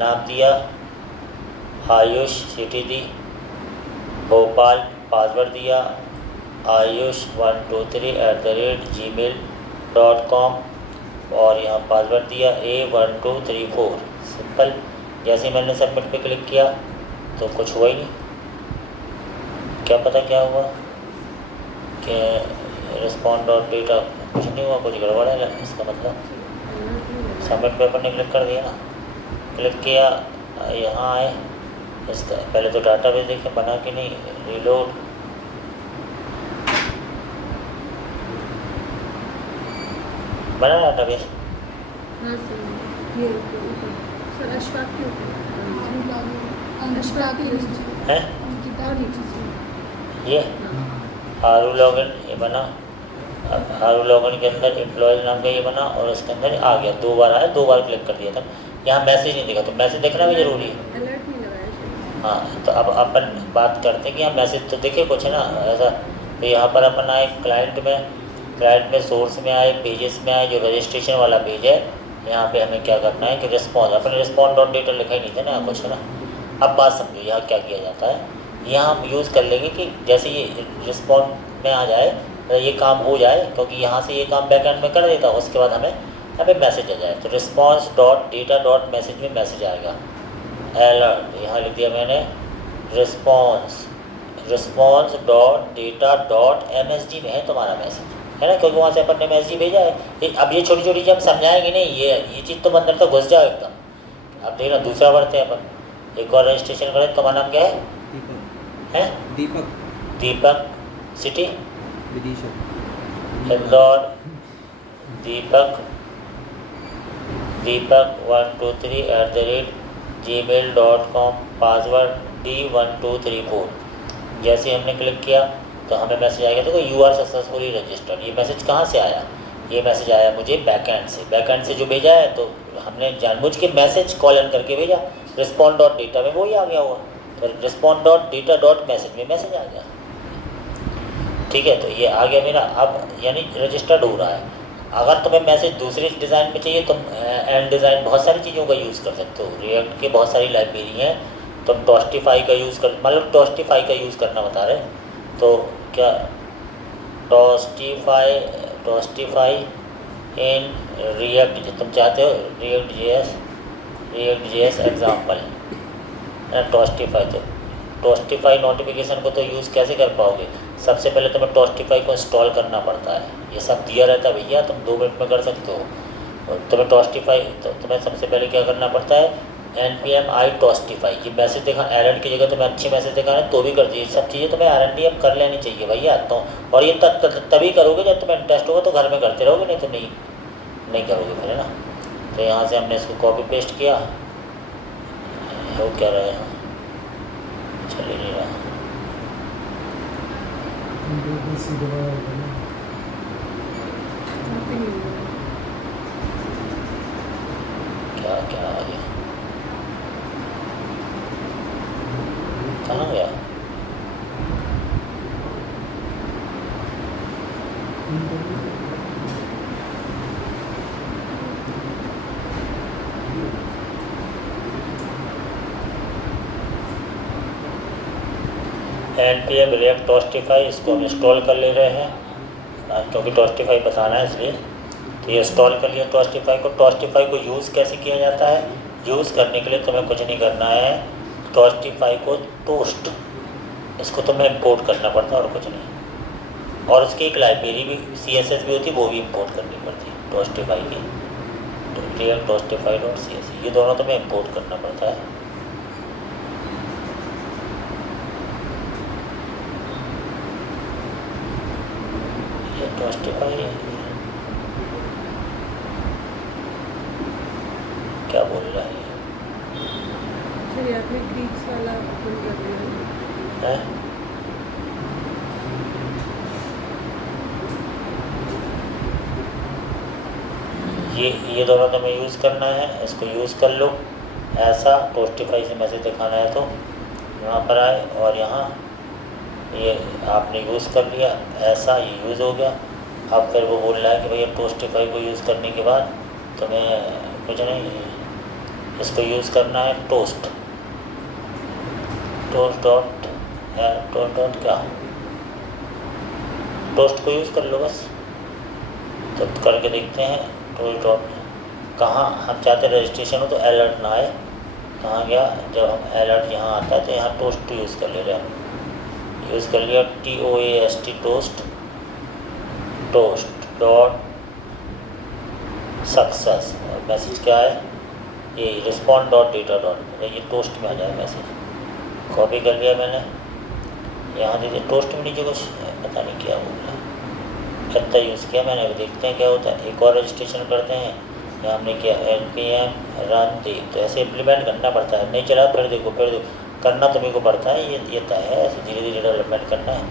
नाम दिया आयुष, सिटी दी भोपाल, पासवर्ड दिया आयुष 123@gmail.com, और यहाँ पासवर्ड दिया A1234, सिंपल। जैसे ही मैंने सबमिट पे क्लिक किया तो कुछ हुआ ही नहीं। क्या पता क्या हुआ कि रिस्पॉन्ड डॉट डेटा, कुछ नहीं हुआ, कुछ गड़बड़ है इसका मतलब। सबमिट पे अपन ने क्लिक कर दिया ना, क्लिक किया, यहाँ आए, इसका पहले तो डाटाबेस देखें बना कि नहीं। रीलोड, बना डाटाबेस, है ये आरू लॉगिन, ये बना। आरू लॉगिन के अंदर एम्प्लॉय नाम का ये बना, और उसके अंदर आ गया, 2 बार आया, 2 बार क्लिक कर दिया था। यहाँ मैसेज नहीं दिखा, तो मैसेज देखना भी ज़रूरी है। हाँ, तो अब अपन बात करते हैं कि यहाँ मैसेज तो देखिए कुछ है ना ऐसा। तो यहाँ पर अपन आए क्लाइंट में सोर्स में आए, पेजेस में आए, जो रजिस्ट्रेशन वाला पेज है यहाँ पे हमें क्या करना है कि रिस्पॉन्स, अपने रिस्पॉन्ड डॉट डेटा लिखा ही नहीं था ना कुछ, है ना। अब बात समझो यहाँ क्या किया जाता है। यहाँ हम यूज़ कर लेंगे कि जैसे ये रिस्पॉन्ड में आ जाए, ये काम हो जाए, क्योंकि यहाँ से ये काम बैक एंड में कर देता हूँ, उसके बाद हमें यहाँ पे मैसेज आ जाए, तो response dot data dot message में मैसेज आएगा अलर्ट। यहाँ लिख दिया मैंने response, response dot data dot MSG में है तुम्हारा मैसेज, है ना, क्योंकि वहाँ से अपन ने मैसेज भेजा है। अब ये छोटी छोटी चीज़ हम समझाएंगे नहीं, ये चीज़ तो अंदर तक घुस जाओ एकदम। अब देखना दूसरा बढ़ते हैं अपन, एक और रजिस्ट्रेशन करें। तुम्हारा नाम क्या है? दीपक। हैं? दीपक। दीपक। सिटी? विदिशा। इंदौर। दीपक 123@gmail.com, पासवर्ड D1234। जैसे हमने क्लिक किया तो हमें मैसेज आएगा, देखो यू आर सक्सेसफुली रजिस्टर्ड। ये मैसेज कहाँ से आया? ये मैसेज आया मुझे बैकएंड से। बैकएंड से जो भेजा है तो हमने जानबूझ के मैसेज कॉलन करके भेजा, रिस्पॉन्ड डॉट डेटा में वही आ गया हुआ, तो respond dot data dot message में मैसेज आ गया। ठीक है, तो ये आ गया मेरा, अब यानी रजिस्टर्ड हो रहा है। अगर तुम्हें मैसेज दूसरे डिज़ाइन में चाहिए, तुम एंड डिज़ाइन बहुत सारी चीज़ों का यूज़ कर सकते हो। रिएक्ट के बहुत सारी लाइब्रेरी हैं, तुम टॉस्टिफाई का यूज़ कर, मतलब टॉस्टिफाई का यूज़ करना बता रहे, तो क्या टॉस्टिफाई इन रिएक्ट, जो तुम चाहते हो रिएक्ट जेएस एग्जाम्पल, टॉस्टिफाई। तो टॉस्टिफाई नोटिफिकेशन को तो यूज़ कैसे कर पाओगे? सबसे पहले तुम्हें टॉस्टिफाई को इंस्टॉल करना पड़ता है, ये सब दिया रहता है भैया, तुम 2 मिनट में कर सकते हो। और तुम्हें टॉस्टिफाई, तो तुम्हें सबसे पहले क्या करना पड़ता है, npm i टॉस्टिफाई। ये मैसेज दिखा, एरर की जगह तुम्हें अच्छे मैसेज दिखाना तो भी कर दिए। सब चीज़ें तुम्हें RNDF कर लेनी चाहिए भैया, तो और ये तभी करोगे जब तुम्हें इंटरेस्ट होगा, तो घर में करते रहोगे, नहीं तो नहीं करोगे फिर, है ना। तो यहाँ से हमने इसको कॉपी पेस्ट किया, वो क्या रहा है, चल ही नहीं रहा। क्या क्या आ गया, कहाँ गया? npm react टॉस्टिफाई, इसको हम इंस्टॉल कर ले रहे हैं, क्योंकि टॉस्टिफाई बताना है इसलिए। तो ये इंस्टॉल कर लिया टॉस्टिफाई को। टॉस्टिफाई को यूज़ कैसे किया जाता है? यूज़ करने के लिए तुम्हें कुछ नहीं करना है, टॉस्टिफाई को टोस्ट, इसको तुम्हें इंपोर्ट करना पड़ता है और कुछ नहीं। और उसकी एक लाइब्रेरी भी CSS भी होती है, वो भी इंपोर्ट करनी पड़ती है टॉस्टिफाई की, react tostify.css, ये दोनों तुम्हें इंपोर्ट करना पड़ता है। ये टॉस्टिफाई क्या बोल रहा है चलिए आपने ग्रीक्स वाला ओपन कर लिया है? ये दोनों तुम्हें यूज़ करना है, इसको यूज़ कर लो। ऐसा टॉस्टिफाई से मैसेज दिखाना है तो यहाँ पर आए, और यहाँ ये आपने यूज़ कर लिया, ऐसा ये यूज़ हो गया। अब फिर वो बोल रहा है कि भैया टॉस्टिफाई को यूज़ करने के बाद तुम्हें कुछ नहीं, इसको यूज़ करना है टोस्ट डॉट क्या, टोस्ट को यूज़ कर लो बस। तो करके देखते हैं टोस्ट डॉट, कहाँ हम चाहते हैं रजिस्ट्रेशन हो तो अलर्ट ना आए, कहाँ गया? जब हम अलर्ट यहाँ आता है तो यहाँ टोस्ट यूज़ कर ले रहे हैं, यूज़ कर लिया TOAST टोस्ट डॉट सक्सेस। और मैसेज क्या है? ये रिस्पॉन्ड डॉट डेटा डॉट, ये टोस्ट में आ जाए मैसेज। कॉपी कर लिया मैंने, यहाँ देखिए टोस्ट में नीचे कुछ पता नहीं क्या बोल रहा है, कितना यूज़ किया मैंने, अभी देखते हैं क्या होता है। एक और रजिस्ट्रेशन करते हैं, यहाँ हमने किया npm run देख, तो ऐसे इम्प्लीमेंट करना पड़ता है, नहीं चला फिर देखो करना तुम्हें को पड़ता है, ये तय है, ऐसे धीरे धीरे डेवलपमेंट करना है।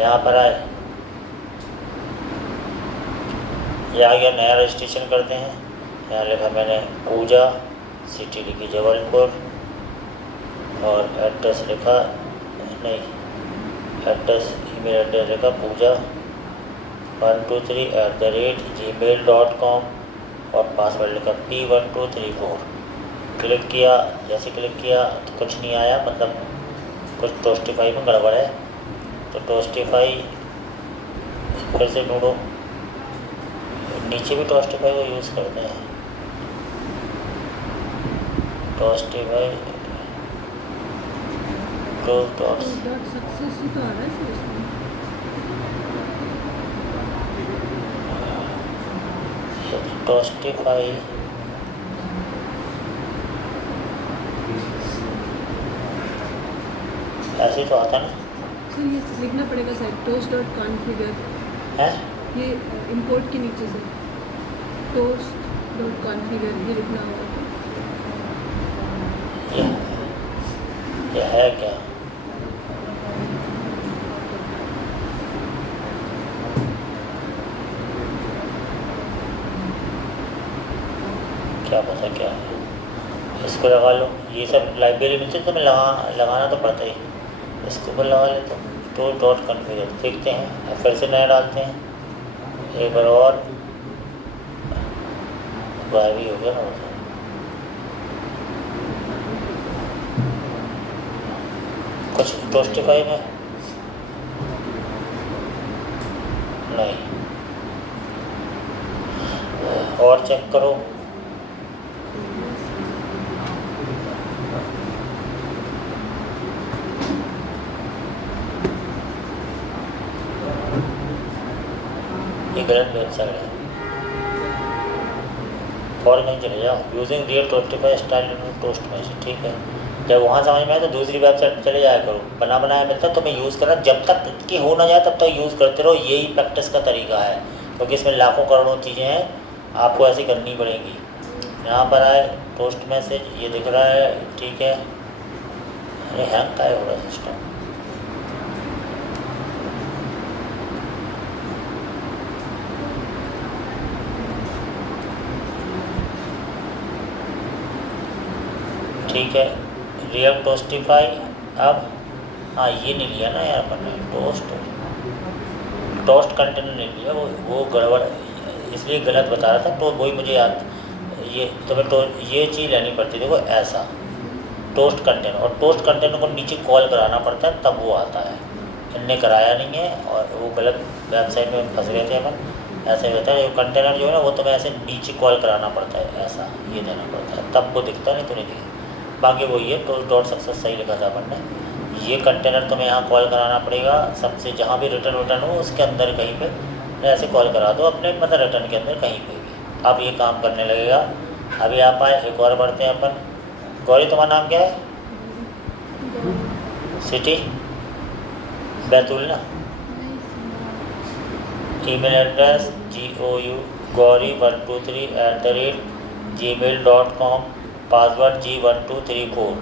यहाँ पर आए, ये आ गया, नया रजिस्ट्रेशन करते हैं। यहाँ लिखा मैंने पूजा, सिटी लिखी जबलपुर, और एड्रेस लिखा नहीं, एड्रेस ईमेल एड्रेस लिखा पूजा 123@gmail.com, और पासवर्ड लिखा P1234। क्लिक किया, जैसे क्लिक किया तो कुछ नहीं आया, मतलब कुछ टोस्टिफाई में गड़बड़ है। तो टोस्टिफाई फिर से ढूंढो, नीचे भी टोस्टिफाई को यूज़ करते हैं। टोस्टिफाई डॉट सक्सेस ही तो आ रहा है फिर इसमें। टोस्टिफाई ऐसे तो आता ना सर ये लिखना पड़ेगा सर, टोस्ट डॉट कॉन्फ़िगर, है। ये इंपोर्ट के नीचे से टोस्ट डॉट कॉन्फ़िगर ये लिखना होगा। ये है क्या? क्या पता क्या है, इसको लगा लो। ये सब लाइब्रेरी में तो तुम्हें लगाना तो पड़ता ही, इसको ऊपर लगा ले तो डॉट कॉन्फ़िगर। देखते हैं, फिर से नया डालते हैं एक बार और, गायब ही हो गया ना मतलब। कुछ टोस्टिफाई में नहीं, और चेक करो। ये गलत वेबसाइट है, और नहीं चले जाओ। Using real toastify style toast message, ठीक है। जब वहाँ समझ में आए तो दूसरी वेबसाइट पर चले जाया करो, बना बनाया मिलता है तुम्हें, यूज़ करना। जब तक कि हो ना जाए तब तक यूज़ करते रहो, यही प्रैक्टिस का तरीका है, क्योंकि इसमें लाखों करोड़ों चीज़ें हैं, आपको ऐसी करनी पड़ेंगी। यहाँ पर आए पोस्ट मैसेज, ये दिख रहा है, ठीक है। अरे हैंग का हो रहा है सिस्टम। ठीक है, रियल टोस्टिफाई। अब हाँ, ये नहीं लिया ना यार अपन ने, टोस्ट कंटेनर नहीं लिया, वो गड़बड़, इसलिए गलत बता रहा था। तो वही मुझे याद, ये तुम्हें तो ये चीज़ लेनी पड़ती है। देखो ऐसा टोस्ट कंटेनर, और टोस्ट कंटेनर को नीचे कॉल कराना पड़ता है तब वो आता है। इनने कराया नहीं है और वो गलत वेबसाइट में फंस गए थे अपन। ऐसा ही होता है, जो कंटेनर जो है ना वो तुम्हें ऐसे नीचे कॉल कराना पड़ता है, ऐसा ये देना पड़ता है, तब वो दिखता, नहीं तो नहीं दिखता। बाकी वही है, टोस्ट डॉट सक्सेस सही लिखा था अपन ने। ये कंटेनर तुम्हें यहाँ कॉल कराना पड़ेगा, सबसे जहाँ भी रिटर्न हो उसके अंदर कहीं पे ऐसे कॉल करा दो अपने, मतलब रिटर्न के अंदर कहीं पे भी। अब ये काम करने लगेगा। अभी आप आए, एक और बढ़ते हैं अपन। गौरी, तुम्हारा नाम क्या है? सिटी बैतूल ना। Email address gouri123@gmail.com, password G1234।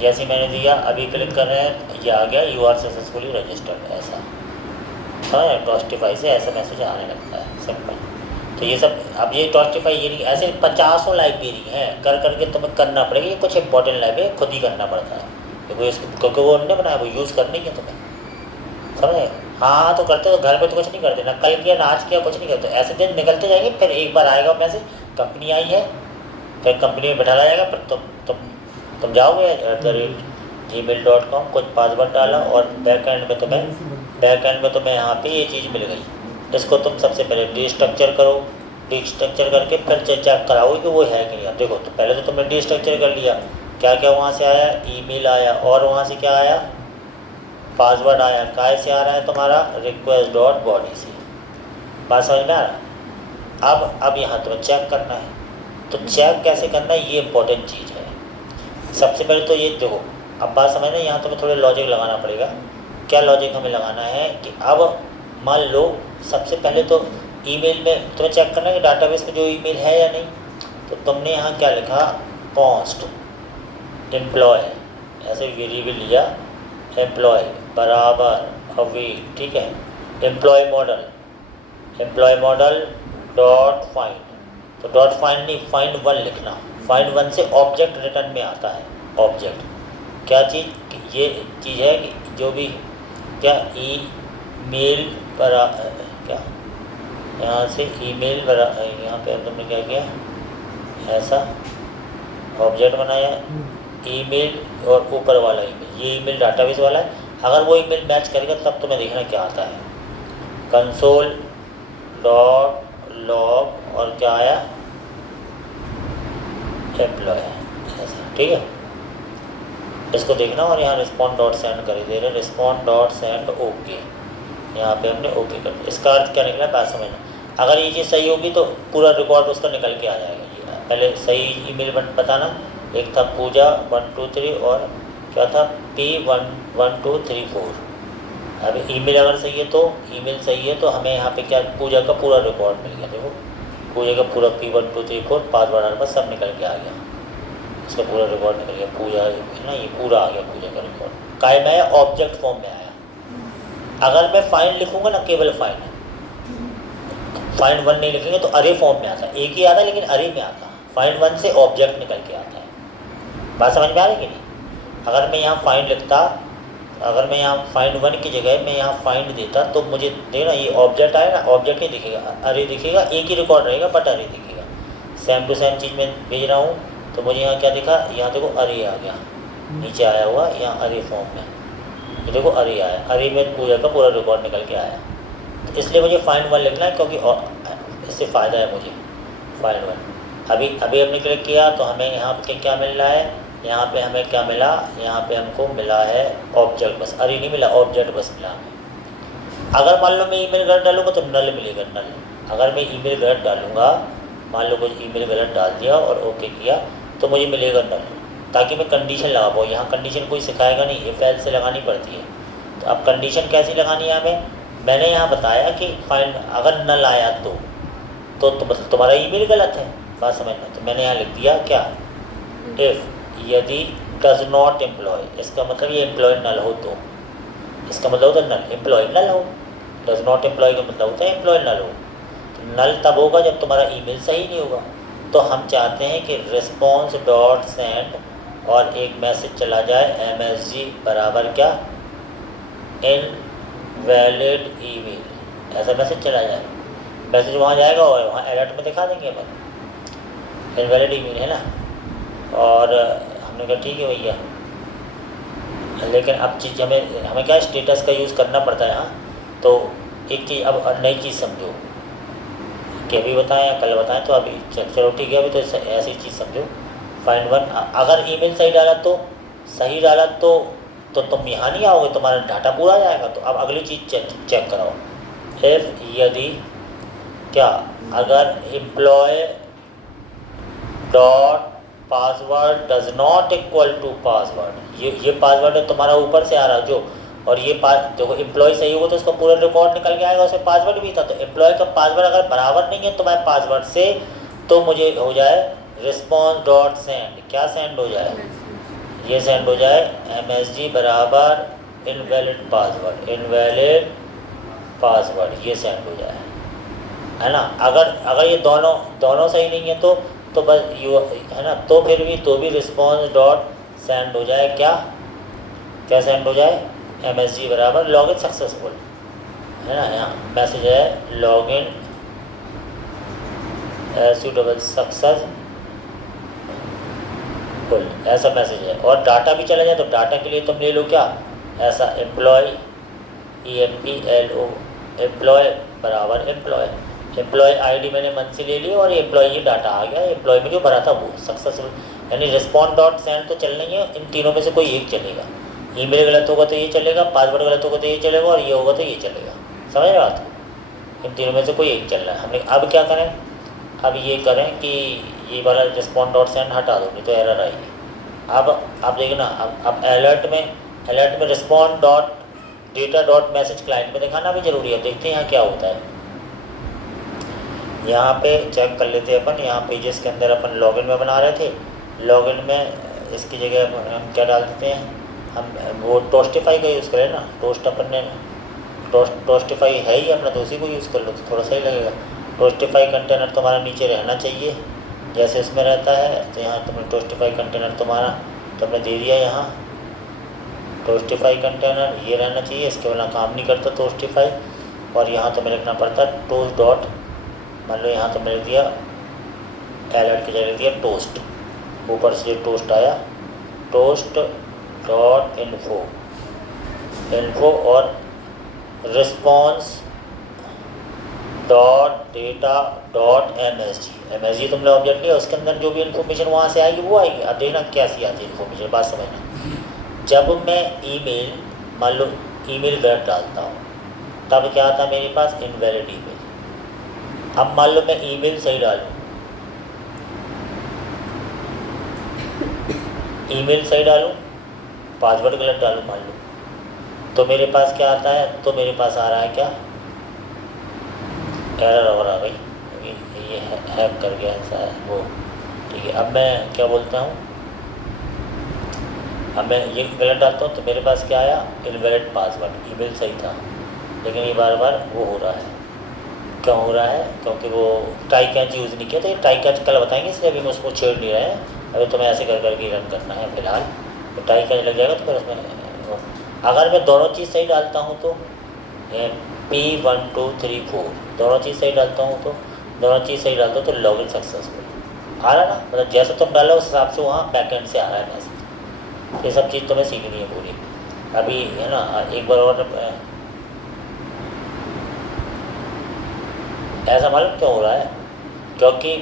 जैसे मैंने दिया, अभी क्लिक कर रहे हैं, ये आ गया, यू आर सक्सेसफुली रजिस्टर्ड। ऐसा हाँ, टोस्टिफाई से ऐसा मैसेज आने लगता है, सिंपल। तो ये सब, अब ये टोस्टिफाई ये नहीं, ऐसे 50 लाइब्रेरी हैं, कर करके तुम्हें करना पड़ेगा। ये कुछ इंपॉर्टेंट लाइब्रेरी खुद ही करना पड़ता है, क्योंकि वो उन्होंने बनाया, वो यूज़ करनी है तुम्हें, समझे। हाँ तो करते, तो घर पे तो कुछ नहीं करते ना, कल किया ना आज किया, कुछ नहीं करते। ऐसे दिन निकलते जाएंगे, फिर एक बार आएगा मैसेज, कंपनी आई है, फिर कंपनी में बैठा जाएगा, फिर तुम जाओगे @gmail.com, कुछ पासवर्ड डाला और बैक एंड में तुम्हें यहाँ पे ये चीज़ मिल गई। इसको तुम सबसे पहले डिस्ट्रक्चर करो, डिस्ट्रक्चर करके फिर चेक कराओ कि वो है कि नहीं। अब देखो, तो पहले तो तुमने डिस्ट्रक्चर कर लिया, क्या क्या वहाँ से आया, ईमेल आया, और वहाँ से क्या आया, पासवर्ड आया। काय से आ रहा है तुम्हारा, request.body से। बात समझ में आ रहा? अब यहाँ तुम्हें चेक करना है, तो चेक कैसे करना है, ये इंपॉर्टेंट चीज़ है। सबसे पहले तो ये देखो, अब बात समझना, यहाँ तुम्हें थोड़ा लॉजिक लगाना पड़ेगा। क्या लॉजिक हमें लगाना है कि अब मान लो, सबसे पहले तो ईमेल में तुम्हें चेक करना है कि डाटाबेस में जो ईमेल है या नहीं। तो तुमने यहाँ क्या लिखा, कॉन्स्ट एम्प्लॉय, ऐसे वेरिएबल लिया, एम्प्लॉय बराबर अवेट, ठीक है। एम्प्लॉय मॉडल डॉट फाइंड, तो डॉट फाइंड नहीं, फाइंड वन लिखना। फाइंड वन से ऑब्जेक्ट रिटर्न में आता है। ऑब्जेक्ट क्या चीज़, ये चीज़ है कि जो भी क्या ई मेल पर क्या यहाँ से ईमेल यहाँ पे तुमने क्या किया, ऐसा ऑब्जेक्ट बनाया ईमेल और ऊपर वाला ईमेल, ये ईमेल डाटाबेस वाला है। अगर वो ईमेल मैच करेगा तब तुम्हें देखना क्या आता है, कंसोल डॉट लॉग और क्या आया, एम्प्लॉय, ऐसा, ठीक है। इसको देखना और यहाँ रिस्पॉन्ड डॉट सेंड कर दे रहे, रिस्पॉन्ड डॉट सेंड ओके, यहाँ पे हमने ओके कर दिया। इसका अर्थ क्या निकला, बात समझना। अगर ये चीज़ सही होगी तो पूरा रिकॉर्ड उसका निकल के आ जाएगा। ये पहले सही ईमेल बताना, एक था पूजा 1 2 3 और क्या था P11234। अब ईमेल अगर सही है तो, ईमेल सही है तो हमें यहाँ पे क्या, पूजा का पूरा रिकॉर्ड मिल गया। देखो पूजा का पूरा P1234 पासवर्ड नंबर सब निकल के आ गया, इसका पूरा रिकॉर्ड निकल गया, पूजा है ना, ये पूरा आ गया पूजा का रिकॉर्ड। काय में आया, ऑब्जेक्ट फॉर्म में आया। अगर मैं फाइंड लिखूँगा ना, केवल फाइंड 1 नहीं लिखेंगे तो अरे फॉर्म में आता, एक ही आता लेकिन अरे में आता। फाइंड 1 से ऑब्जेक्ट निकल के आता है। बात समझ में आ रही कि नहीं। अगर मैं यहाँ फाइंड लिखता, अगर मैं यहाँ फाइंड 1 की जगह मैं यहाँ फाइंड देता तो मुझे देखना ये ऑब्जेक्ट आया ना, ऑब्जेक्ट नहीं दिखेगा, अरे दिखेगा, एक ही रिकॉर्ड रहेगा बट अरे दिखेगा। सेम टू सेम चीज़ मैं भेज रहा हूँ तो मुझे यहाँ क्या दिखा, यहाँ देखो अरे आ गया, नीचे आया हुआ यहाँ अरे फॉर्म में, ये देखो अरे आया, अरे में पूजा का पूरा रिकॉर्ड निकल के आया। तो इसलिए मुझे फाइंड 1 लिखना है क्योंकि इससे फ़ायदा है मुझे फाइंड 1। अभी हमने क्लिक किया तो हमें यहाँ पे क्या मिल रहा है, यहाँ पे हमें क्या मिला, यहाँ पे हमको मिला है ऑब्जेक्ट बस, अरे नहीं मिला, ऑब्जेक्ट बस मिला हमें। अगर मान लो मैं ईमेल गलत डालूंगा तो नल मिलेगा, नल। अगर मैं ईमेल गलत डालूंगा, मान लो कुछ ईमेल गलत डाल दिया और ओके किया तो मुझे मिलेगा नल, ताकि मैं कंडीशन लगा पाऊँ। यहाँ कंडीशन कोई सिखाएगा नहीं, इफ एल्स से लगानी पड़ती है। तो अब कंडीशन कैसी लगानी है हमें, मैंने यहाँ बताया कि फाइंड अगर नल आया तो मतलब तुम्हारा ईमेल गलत है, बात समझना। तो मैंने यहाँ लिख दिया क्या, इफ़ यदि डज नॉट एम्प्लॉय, इसका मतलब ये एम्प्लॉय नल हो तो, इसका मतलब होता है नल, एम्प्लॉय नल हो। डज नॉट एम्प्लॉय का मतलब होता है एम्प्लॉय नल हो। तो नल तब होगा जब तुम्हारा ईमेल सही नहीं होगा। तो हम चाहते हैं कि रिस्पॉन्स डॉट सेंड और एक मैसेज चला जाए MSG बराबर क्या, इनवैलिड ईमेल, ऐसा मैसेज चला जाए। मैसेज वहाँ जाएगा और वहाँ अलर्ट में दिखा देंगे अपन इनवैलिड ईमेल है ना। और हमने कहा ठीक है भैया, लेकिन अब चीज़ हमें क्या स्टेटस का यूज़ करना पड़ता है यहाँ। तो एक चीज़, अब नई चीज़ समझो कि अभी बताएं या कल बताएं, तो अभी चलो ठीक है, अभी तो ऐसी चीज़ समझो। फाइंड 1 अगर ईमेल सही डाला तो तुम यहाँ नहीं आओगे, तुम्हारा डाटा पूरा आ जाएगा। तो अब अगली चीज़ चेक कराओ, इफ यदि क्या, अगर employee dot password does not equal to password, ये पासवर्ड है तुम्हारा ऊपर से आ रहा जो, और ये देखो एम्प्लॉय सही होगा तो उसका पूरा रिकॉर्ड निकल के आएगा, उसमें पासवर्ड भी था। तो एम्प्लॉय का पासवर्ड अगर बराबर नहीं है तुम्हारे पासवर्ड से तो मुझे हो जाए रिस्पॉन्स डॉट सेंड, क्या सेंड हो जाए, ये सेंड हो जाए MSG बराबर इनवैलिड पासवर्ड, ये सेंड हो जाए, है ना। अगर ये दोनों सही नहीं है तो बस यू है ना, तो फिर भी रिस्पॉन्स डॉट सेंड हो जाए, क्या सेंड हो जाए, MSG बराबर लॉगिन सक्सेसफुल, है ना। यहाँ मैसेज है लॉगिन सूटेबल सक्सेसफुल, ऐसा मैसेज है। और डाटा भी चला जाए तो डाटा के लिए तुम ले लो क्या, ऐसा एम्प्लॉय EMPLO, एम्प्लॉय बराबर एम्प्लॉय ID मैंने मन से ले लिया और एम्प्लॉय ये डाटा आ गया, एम्प्लॉय में जो भरा था वो सक्सेसफुल। यानी रिस्पॉन्स डॉट सेंड तो चलना ही है, इन तीनों में से कोई एक चलेगा। ईमेल गलत होगा तो ये चलेगा, पासवर्ड गलत होगा तो ये चलेगा, और ये होगा तो ये चलेगा। समझ रहे बात को, इन तीनों में से कोई एक चल रहा है। हमने अब क्या करें, अब ये करें कि ये वाला रिस्पॉन्स डॉट सेंड हटा दो, नहीं तो एरर आएगी। अब देखना, अब अलर्ट में response dot data dot message client में दिखाना भी ज़रूरी है। देखते हैं यहाँ क्या होता है। यहाँ पे चेक कर लेते हैं अपन, यहाँ पेजेस के अंदर अपन लॉगिन में बना रहे थे, लॉगिन में इसकी जगह हम क्या डाल देते हैं, हम वो टोस्टिफाई का यूज़ करें ना, टोस्टिफाई है ही अपना, तो उसी को यूज़ कर लो तो थोड़ा सही लगेगा। टोस्टिफाई कंटेनर तुम्हारा नीचे रहना चाहिए जैसे इसमें रहता है, तो यहाँ तुमने टोस्टिफाई कंटेनर तुम्हारा तुमने दे दिया, यहाँ टोस्टिफाई कंटेनर ये रहना चाहिए, इसके बिना काम नहीं करता टोस्टिफाई। और यहाँ तुम्हें लिखना पड़ता है टोस्ट डॉट मान लो यहाँ तो मैंने दिया एलर्ट की जगह दिया टोस्ट, ऊपर से टोस्ट आया, टोस्ट डॉट इन्फो, इन्फो और response dot data dot M S G तुमने ऑब्जेक्ट लिया, उसके अंदर जो भी इन्फॉर्मेशन वहाँ से आएगी वो आएगी। अब देखना कैसी आती है इन्फॉर्मेशन, बात समझना। जब मैं ईमेल, मान लो ईमेल गलत डालता हूँ, तब क्या आता है मेरे पास, इनवैलिड ईमेल। अब मान लो मैं ईमेल सही डालूँ, ईमेल सही डालूँ, पासवर्ड गलत डालूँ मान लो, तो मेरे पास क्या आता है, तो मेरे पास आ रहा है क्या, एरर हो रहा है भाई, ये हैक कर गया ऐसा है वो। ठीक है, अब मैं क्या बोलता हूँ, अब मैं ये गलत डालता हूँ तो मेरे पास क्या आया, इनवैलिड पासवर्ड। ईमेल सही था लेकिन ये बार बार वो हो रहा है। क्यों हो रहा है, क्योंकि वो ट्राई कैच यूज़ नहीं किया। तो ये ट्राई कैच कल बताएंगे, इसलिए अभी मैं उसको छेड़ नहीं रहे हैं। अभी तुम्हें ऐसे कर करके रन करना है फिलहाल। तो ट्राई कैच लग जाएगा तो फिर उसमें अगर मैं दोनों चीज़ सही डालता हूँ तो P1234 दोनों चीज़ सही डालता हूँ तो लॉगिन सक्सेसफुल आ रहा है ना। मतलब जैसे तुम डालो उस हिसाब से वहाँ बैकएंड से आ रहा है मैसेज। ये सब चीज़ तुम्हें सीखनी है पूरी। अभी है ना, एक बार और ऐसा मालूम क्यों हो रहा है, क्योंकि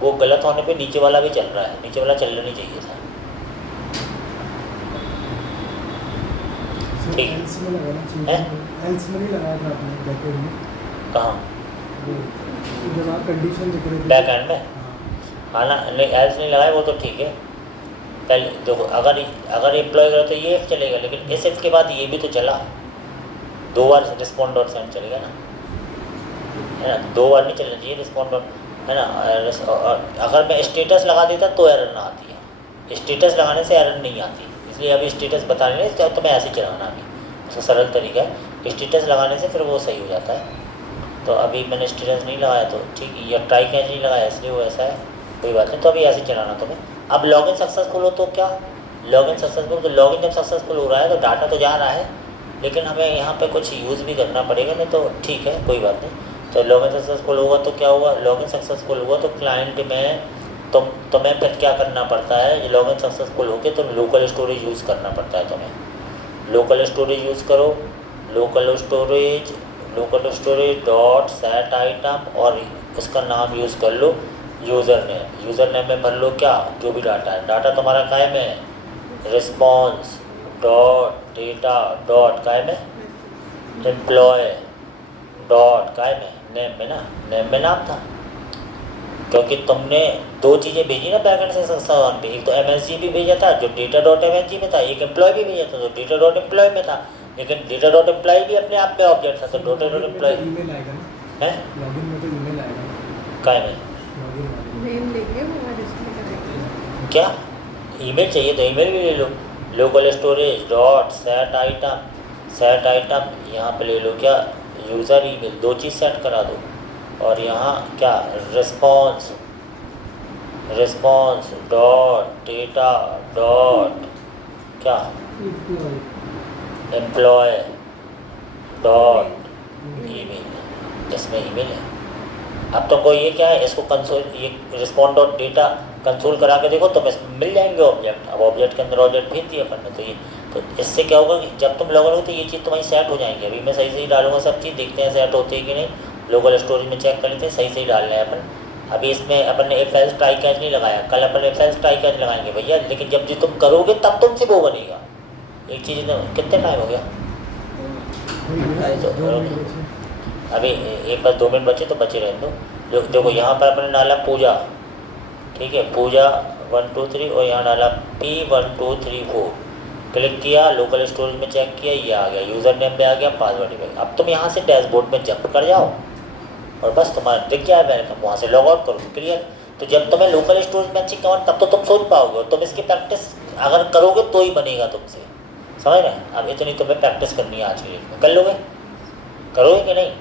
वो गलत होने पे नीचे वाला भी चल रहा है, नीचे वाला चलना नहीं चाहिए था। ठीक है, एल्स में नहीं लगाया था आपने बैकएंड में? कहाँ, जब आप कंडीशन लिख रहे थे बैक एंड में? हाँ ना, नहीं एल्स नहीं लगाया वो तो ठीक है। पहले देखो, अगर एम्प्लॉय करो तो ये एफ चलेगा, लेकिन इस एफ के बाद ये भी तो चला, 2 बार रिस्पॉन्ड डॉट सेंड चलेगा ना, है ना। 2 बार नहीं चलना चाहिए रिस्पॉन्ड डॉट, है ना। अगर मैं स्टेटस लगा देता तो एरर ना आती है, स्टेटस लगाने से एरर नहीं आती। इसलिए अभी स्टेटस बताने नहीं, तो मैं ऐसे चलाना अभी, उसका सरल तरीका है। स्टेटस लगाने से फिर वो सही हो जाता है। तो अभी मैंने स्टेटस नहीं लगाया तो ठीक है, या ट्राई कैच नहीं लगाया इसलिए वो ऐसा है, कोई बात नहीं। तो अभी ऐसे चलाना तुम्हें। अब लॉगिन सक्सेसफुल हो तो क्या, लॉगिन सक्सेसफुल, तो लॉगिन जब सक्सेसफुल हो रहा है तो डाटा तो जा रहा है, लेकिन हमें यहाँ पे कुछ यूज़ भी करना पड़ेगा, नहीं तो ठीक है कोई बात नहीं। तो लॉगिन सक्सेसफुल होगा तो क्या हुआ, लॉगिन सक्सेसफुल हुआ तो क्लाइंट में तुम्हें फिर क्या करना पड़ता है, लॉगिन सक्सेसफुल होके तो लोकल स्टोरेज यूज़ करना पड़ता है तुम्हें। लोकल स्टोरेज यूज़ करो, local storage dot set item, और उसका नाम यूज़ कर लो यूज़र नेम में भर लो क्या, जो भी डाटा है। डाटा तुम्हारा काय में है, रिस्पॉन्स डॉट डेटा डॉट काय में, एम्प्लॉय डॉट काय में, नेम में ना, नेम में नाम था। क्योंकि तुमने 2 चीज़ें भेजी ना बैकएंड से संस्थान पे, एक तो MSG भी भेजा था जो डेटा डॉट MSG में था, एक एम्प्लॉय भी भेजा था जो डेटा डॉट एम्प्लॉय में था। लेकिन डेटा डॉट एम्प्लॉय भी अपने आप में ऑब्जेक्ट था, तो डेटा डॉट एम्प्लॉय ईमेल आएगा ना, है लॉगिन में तो ईमेल आएगा काय में, लॉगिन वाले नेम लेंगे वो डिस्प्ले करेंगे। क्या ईमेल चाहिए तो ईमेल भी ले लो, local storage dot set item यहाँ पे ले लो क्या, यूज़र ईमेल, 2 चीज़ सेट करा दो। और यहाँ क्या, रिस्पॉन्स डॉट डेटा डॉट क्या, एम्प्लॉय डॉट ईमेल, इसमें ईमेल है। अब तुमको ये क्या है, इसको कंसोल, ये रिस्पॉन्ड डॉट डेटा कंसोल करा के देखो तो मिल जाएंगे ऑब्जेक्ट। अब ऑब्जेक्ट के अंदर ऑब्जेक्ट भेज दिया अपन ने, तो ये तो इससे क्या होगा कि जब तुम लॉगिन हो तो ये चीज़ तुम्हारी सेट हो जाएंगी। अभी मैं सही डालूंगा सब चीज़, देखते हैं सेट होती है कि नहीं। लोकल स्टोरेज में चेक कर लेते हैं, सही डालना है अपन। अभी इसमें अपन ने एफ एल्स ट्राई कैच नहीं लगाया, कल अपन एफ एल्स ट्राई कैच लगाएंगे भैया। लेकिन जब जो तुम करोगे तब तुमसे वो बनेगा। एक चीज़ कितने टाइम हो गया, अभी एक बार 2 मिनट बचे तो बचे रहने दो। देखो यहाँ पर अपन ने डाला पूजा, ठीक है, पूजा 1 2 3, और यहाँ डाला P1234, क्लिक किया, लोकल स्टोरेज में चेक किया, ये आ गया, यूज़र नेम में आ गया, पासवर्ड में। अब तुम यहाँ से डैशबोर्ड में जंप कर जाओ और बस तुम्हारा दिख जाए वेलकम, वहाँ से लॉग आउट करो, क्लियर। तो जब तुम्हें लोकल स्टोरेज में अच्छी कमांड, तब तो तुम सोच पाओगे, और तुम इसकी प्रैक्टिस अगर करोगे तो ही बनेगा तुमसे, समझ रहे हैं। अब इतनी तुम्हें प्रैक्टिस करनी है आज के डेट में, कर लोगे, करोगे कि नहीं।